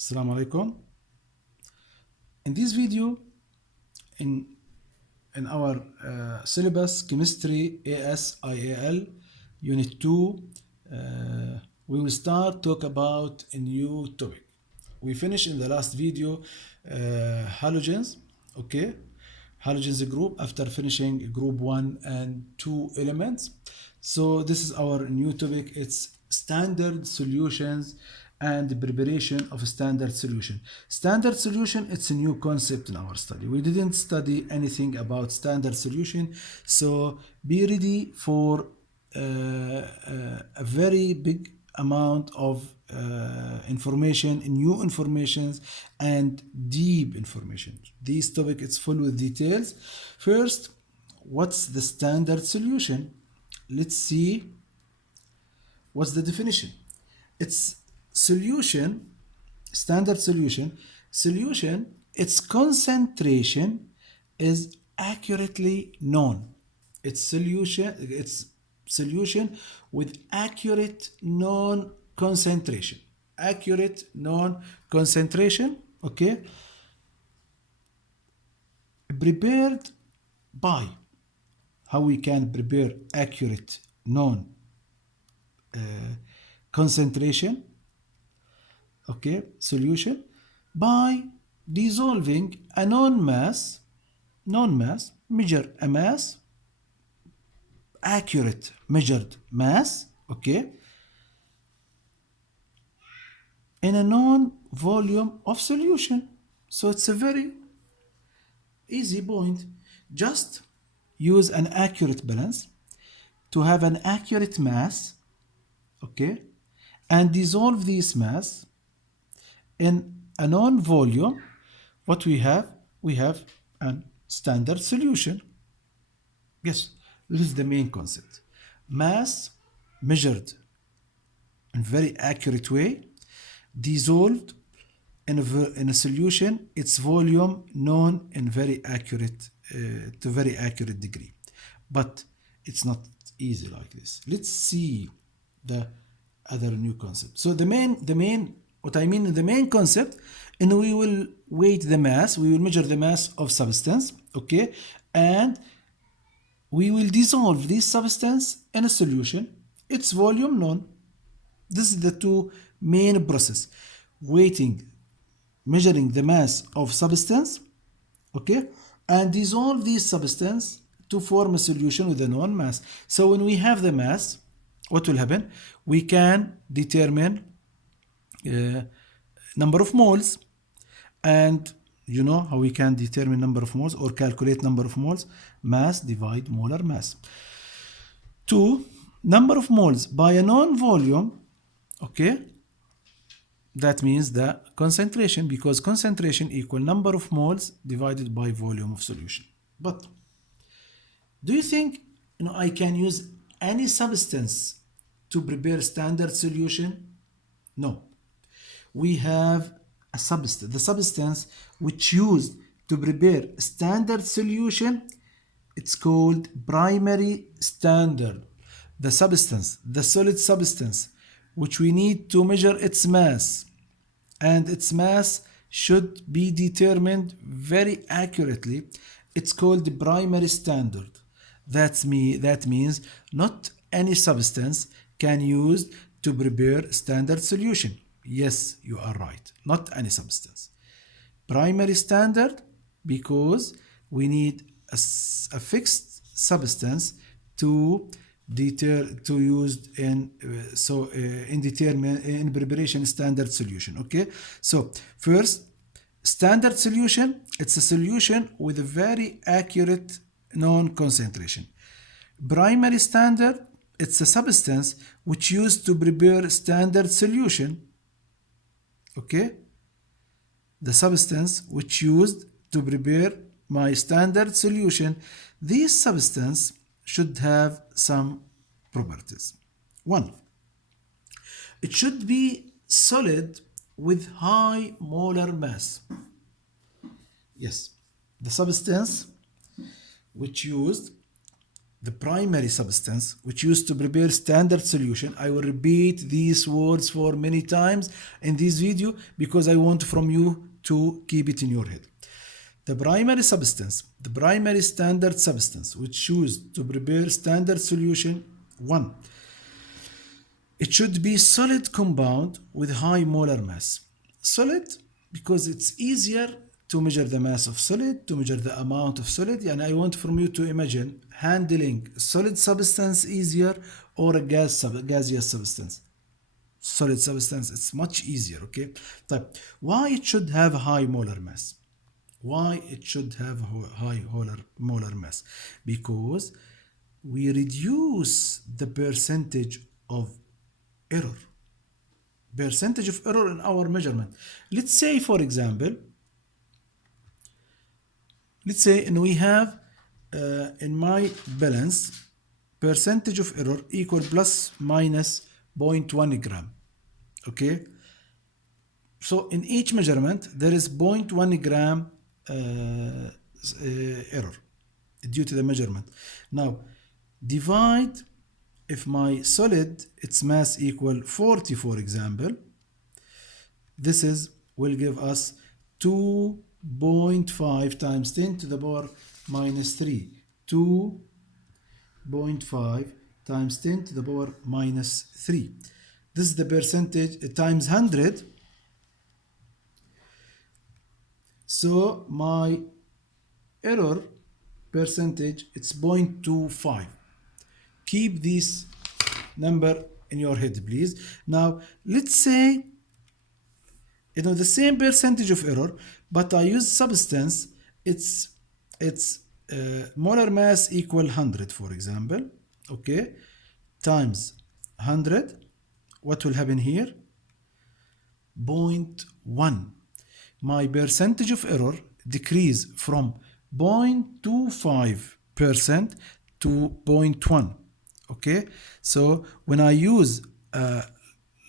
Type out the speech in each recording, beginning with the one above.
Assalamu alaikum. In this video, in our syllabus chemistry AS IAL unit 2, we will start talk about a new topic. We finished in the last video halogens, okay? Halogens group after finishing group 1 and 2 elements. So this is our new topic. It's standard solutions and the preparation of a standard solution. Standard solution, it's a new concept in our study. We didn't study anything about standard solution, so be ready for a very big amount of information, new informations, and deep information. This topic is full with details. First, what's the standard solution? Let's see what's the definition. It's solution, standard solution, its concentration is accurately known. It's solution with accurate known concentration. Accurate known concentration, okay? Prepared by. How we can prepare accurate known concentration, okay, solution, by dissolving a known mass, measure a mass, accurate measured mass, okay, in a known volume of solution. So it's a very easy point. Just use an accurate balance to have an accurate mass, okay, and dissolve this mass in a known volume. What we have a standard solution. Yes, this is the main concept. Mass measured in very accurate way, dissolved in a solution, its volume known in very accurate to very accurate degree. But it's not easy like this. Let's see the other new concept. So the main what I mean in the main concept, and we will weight the mass, we will measure the mass of substance, okay, and we will dissolve this substance in a solution, its volume known. This is the two main process: weighting, measuring the mass of substance, okay, and dissolve this substance to form a solution with a known mass. So when we have the mass, what will happen? We can determine number of moles, and you know how we can determine number of moles or calculate number of moles: mass divide molar mass. 2, number of moles by a known volume, okay, that means the concentration, because concentration equal number of moles divided by volume of solution. But do you think I can use any substance to prepare standard solution? No. We have a substance, the substance which used to prepare standard solution, it's called primary standard. The substance, the solid substance, which we need to measure its mass, and its mass should be determined very accurately, it's called the primary standard. That means not any substance can use to prepare standard solution. Yes, you are right. Not any substance. Primary standard, because we need a fixed substance to use in preparation standard solution. Okay. So first, standard solution. It's a solution with a very accurate known concentration. Primary standard. It's a substance which used to prepare standard solution. Okay, the substance which used to prepare my standard solution, this substance should have some properties. 1, it should be solid with high molar mass. Yes, the substance which used the primary substance, which used to prepare standard solution. I will repeat these words for many times in this video because I want from you to keep it in your head. The primary substance, the primary standard substance, which used to prepare standard solution, 1. It should be solid compound with high molar mass. Solid because it's easier to measure the mass of solid, to measure the amount of solid. And I want from you to imagine handling solid substance easier or a gaseous substance. Solid substance, it's much easier, okay? But why it should have high molar mass? Why it should have high molar mass? Because we reduce the percentage of error. Percentage of error in our measurement. Let's say, for example, and we have in my balance percentage of error equal plus minus 0.1 gram. Okay. So in each measurement there is 0.1 gram error due to the measurement. Now divide, if my solid its mass equal 40, for example, this will give us 2.5 times 10 to the power minus 3. 2.5 times 10 to the power minus 3. This is the percentage times 100. So my error percentage, it's 0.25. Keep this number in your head, please. Now let's say the same percentage of error, but I use substance, its molar mass equal 100, for example, okay, times 100. What will happen here? 0.1. My percentage of error decrease from 0.25% to 0.1. Okay, so when I use a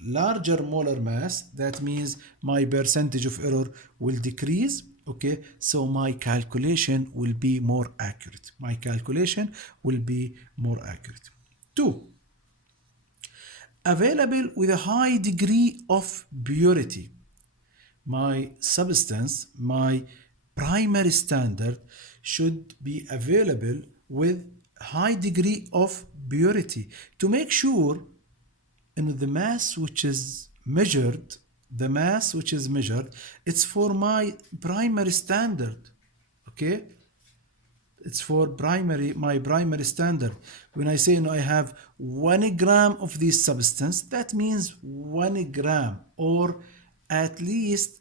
larger molar mass, that means my percentage of error will decrease. Okay, so my calculation will be more accurate. My calculation will be more accurate. 2. Available with a high degree of purity. My substance, my primary standard, should be available with high degree of purity to make sure the mass which is measured, it's for my primary standard. Okay, it's for my primary standard. When I say I have 1 gram of this substance, that means 1 gram, or at least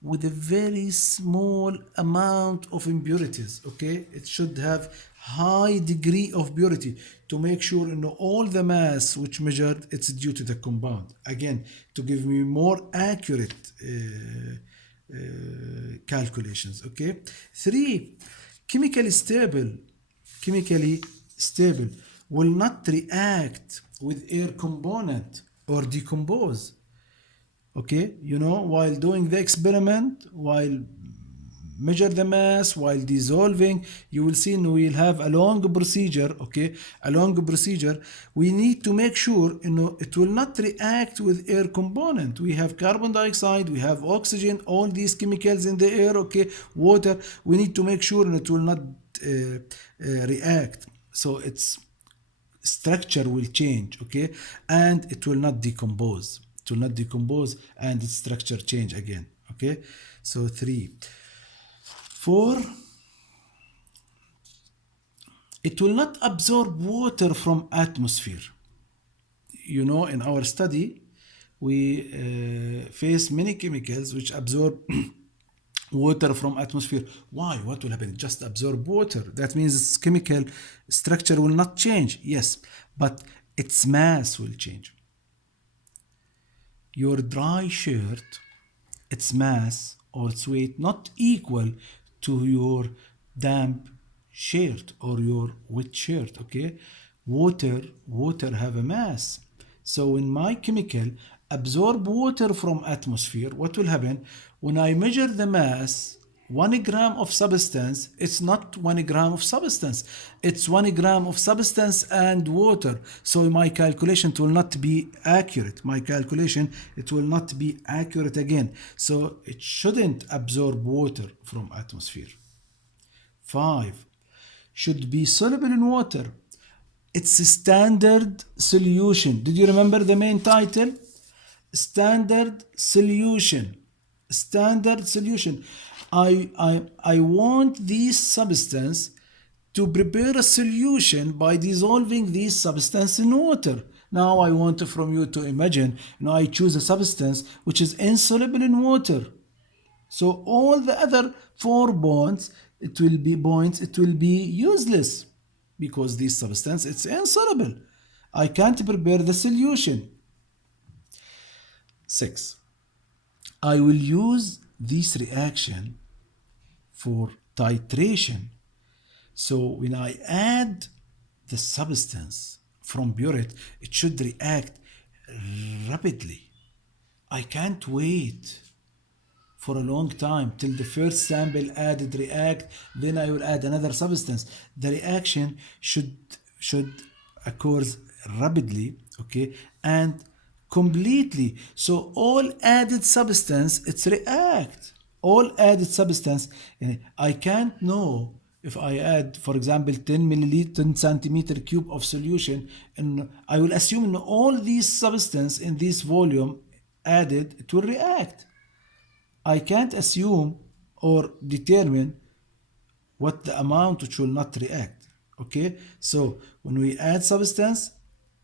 with a very small amount of impurities. Okay, it should have high degree of purity to make sure all the mass which measured, it's due to the compound, again to give me more accurate calculations. Okay. 3. Chemically stable, will not react with air component or decompose. Okay, while doing the experiment, while measure the mass, while dissolving, you will see we'll have a long procedure. Okay, a long procedure. We need to make sure it will not react with air component. We have carbon dioxide, we have oxygen, all these chemicals in the air. Okay, water. We need to make sure it will not react. So its structure will change. Okay, and it will not decompose. It will not decompose and its structure change again. Okay, so 3. 4. It will not absorb water from atmosphere. In our study, we face many chemicals which absorb water from atmosphere. Why? What will happen? It just absorb water. That means its chemical structure will not change. Yes, but its mass will change. Your dry shirt, its mass or its weight not equal to your damp shirt or your wet shirt. Okay, water have a mass. So when my chemical absorb water from atmosphere, what will happen? When I measure the mass, 1 gram of substance, it's not 1 gram of substance. It's 1 gram of substance and water. So my calculation it will not be accurate. My calculation, it will not be accurate again. So it shouldn't absorb water from atmosphere. 5. Should be soluble in water. It's a standard solution. Did you remember the main title? Standard solution. Standard solution. I want this substance to prepare a solution by dissolving this substance in water. Now I want from you to imagine, I choose a substance which is insoluble in water. So all the other 4 bonds, it will be useless because this substance it's insoluble. I can't prepare the solution. 6. I will use this reaction for titration. So when I add the substance from burette, it should react rapidly. I can't wait for a long time till the first sample added react, then I will add another substance. The reaction should occur rapidly, okay, and completely. So all added substance, it's react. All added substance, I can't know if I add, for example, 10 milliliter, 10 centimeter cube of solution, and I will assume all these substance in this volume added, it will react. I can't assume or determine what the amount which will not react. Okay, so when we add substance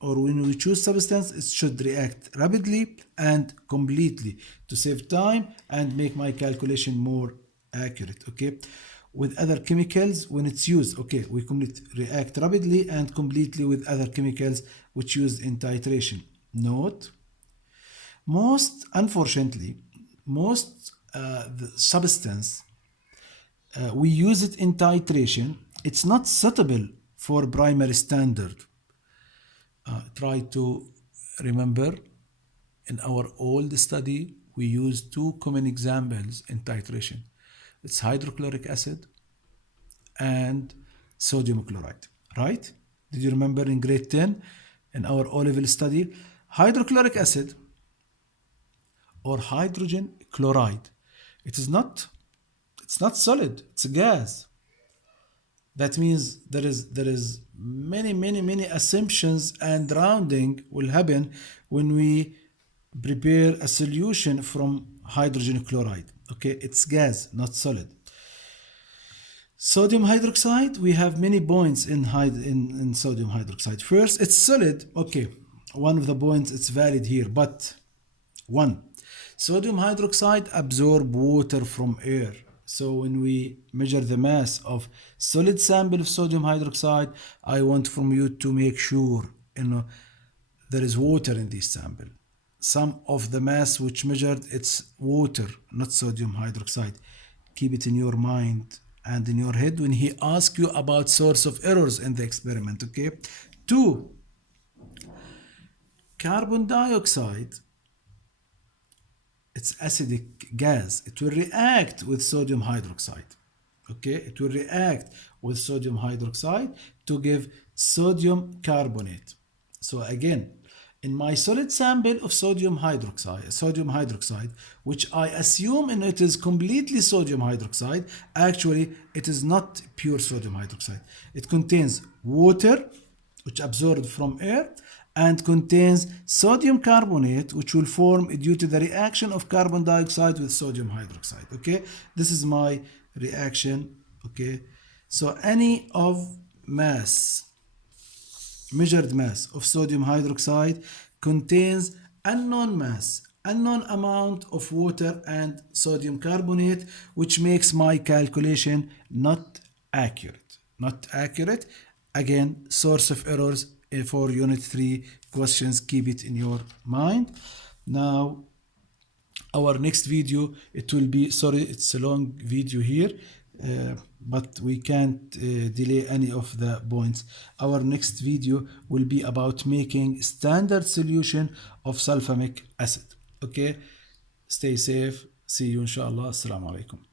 or when we choose substance, it should react rapidly and completely to save time and make my calculation more accurate. Okay, with other chemicals when it's used, okay, we react rapidly and completely with other chemicals which used in titration. Note, unfortunately, most the substance we use it in titration, it's not suitable for primary standard. Try to remember in our old study we used 2 common examples in titration. It's hydrochloric acid and sodium chloride, right? Did you remember in grade 10 in our O-level study? Hydrochloric acid or hydrogen chloride, it's not solid, it's a gas. That means there is many assumptions and rounding will happen when we prepare a solution from hydrogen chloride. Okay, it's gas, not solid. Sodium hydroxide, we have many points in sodium hydroxide. First, it's solid. Okay, one of the points it's valid here, but one, sodium hydroxide absorb water from air. So when we measure the mass of solid sample of sodium hydroxide, I want from you to make sure there is water in this sample. Some of the mass which measured, it's water, not sodium hydroxide. Keep it in your mind and in your head when he asks you about source of errors in the experiment. Okay. 2, carbon dioxide, it's acidic gas. It will react with sodium hydroxide. Okay, it will react with sodium hydroxide to give sodium carbonate. So again, in my solid sample of sodium hydroxide, which I assume it is completely sodium hydroxide, actually it is not pure sodium hydroxide. It contains water, which absorbed from air, and contains sodium carbonate, which will form due to the reaction of carbon dioxide with sodium hydroxide. Okay, this is my reaction. Okay, so any of measured mass of sodium hydroxide contains unknown amount of water and sodium carbonate, which makes my calculation not accurate. Again, source of errors for unit 3 questions, keep it in your mind. Now our next video, it will be, sorry, it's a long video here, but we can't delay any of the points. Our next video will be about making standard solution of sulfamic acid. Okay, stay safe, see you inshallah. Assalamu alaikum.